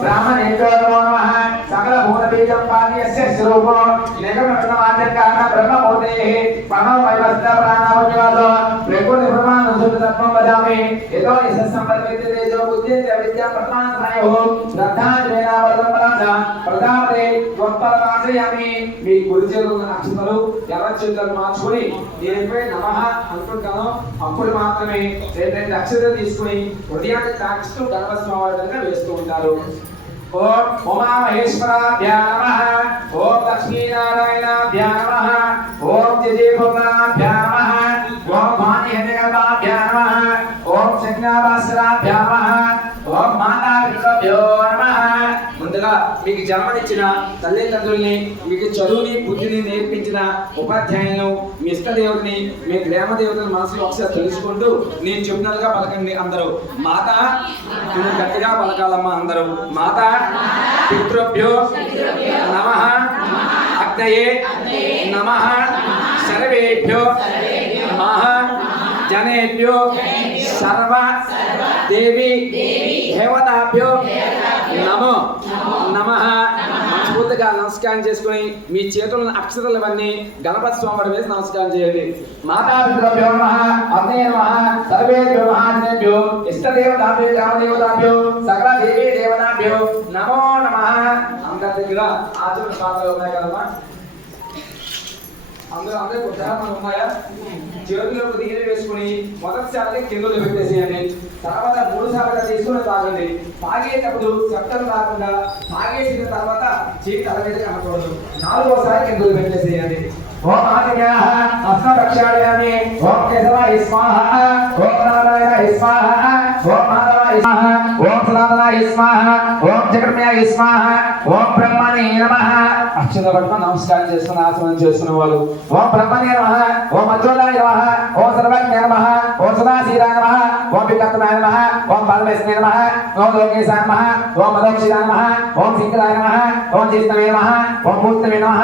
ब्राह्मणेभ्यो नमो नमः सकल भूतबीजं पादयस्य स्वरूपो निगमनवाचकान ब्रह्मभूतेः मनोमयवस्त प्राणावनिवासो प्रकृति ब्रह्मांड शुद्ध तत्त्वं वदामि यतो यस्य संपत्तिते तेजो बुद्धिर्य विद्या प्रमाणयो श्रद्धाञ्जलिना वदम्बराजा प्रदामते त्वत्परमाश्रयामि మీ గురు చేతుల అక్షతలు ఎవరి చేతులకు మార్చుకొని దీనిపై నమః అనుకుంటాను అప్పుడు మాత్రమే రెండు అక్షతలు తీసుకొని హృదయాన్ని తాకిస్తూ గణపతి స్వామి దగ్గర వేస్తూ ఉంటారు. ఓం ఉమామహేశ్వరాభ్యాయ నమః ఓం లక్ష్మీనారాయణాభ్యాయ నమః ఓం జయదేవోగ్నాభ్యాయ నమః ఓం మాన్యహేనగర్భాభ్యాయ నమః ఓం శక్నాభాస్కరాభ్యాయ నమః ఓం మాతాపితృభ్యో నమః. ముందుగా మీకు జన్మనిచ్చిన తల్లిదండ్రుల్ని మీకు చదువుని బుద్ధిని నేర్పించిన ఉపాధ్యాయులను మీ ఇష్టదేవుడిని మీ గ్రామ దేవతల మనసులో ఒకసారి తెలుసుకుంటూ నేను చెప్పినట్టుగా పలకండి అందరూ. మాత గట్టిగా పలకాలమ్మా అందరూ. మాత పితృభ్యో నమః అగ్నయే నమః సర్వేభ్యో నమః జనేభ్యో సర్వ దేవి దేవతాభ్యో నమో నమః. మనస్ఫూర్తిగా నమస్కారం చేసుకుని మీ చేతులను అక్షరాలవన్నీ గణపతి స్వామి వేసి నమస్కారం చేయండి. మాతాపితృభ్యో నమః అగ్నయే నమః సర్వేభ్యో మహాజనేభ్యో ఇష్టదేవతాభ్యో గ్రామదేవతాభ్ዮ సకల దేవీ దేవతాభ్యో నమో నమః. అందరి దగ్గర ఆచరణ పాత్రలు ఉన్నాయి కదమ్మా. అందరూ ఉదాహరణలు ఉన్నాయా? చేతులకు దిగిరి వేసుకుని మొదటిసారి కిందలు పెట్టేసేయండి. తర్వాత 3 సార్లుగా తీసుకుని తాగండి. తాగేటప్పుడు శబ్దం రాకుండా తాగేసిన తర్వాత చేతి తలవేది కనకూడదు. 4వసారి కిందలు పెట్టేసేయండి. ఓం ఆదిత్యాః అస్మరక్షాళయామి ఓం కేశవాయ స్వాహ ఓం నారాయణాయ స్వాహ ఓం మాధవాయ స్వాహ ఓం సనాతనాయ స్వాహ ఓం జగన్మయాయ స్వాహ ఓం బ్రహ్మణే నమః. అక్షత పట్ల నమస్కారం చేసుకుని ఆసనం చేసుకునే వాళ్ళు ఓం బ్రహ్మణే నమః ఓం అజ్వలాయ నమః ఓం సర్వజ్ఞ నమః ఓం సదాశివాయ నమః ఓం వికర్తనాయ నమః ఓం పరమేశ్వరాయ నమః ఓం లోకేశాయ నమః ఓం మదోక్షితాయ నమః ఓం శంకరాయ నమః ఓం జిష్ణవే నమః ఓం భూతవే నమః.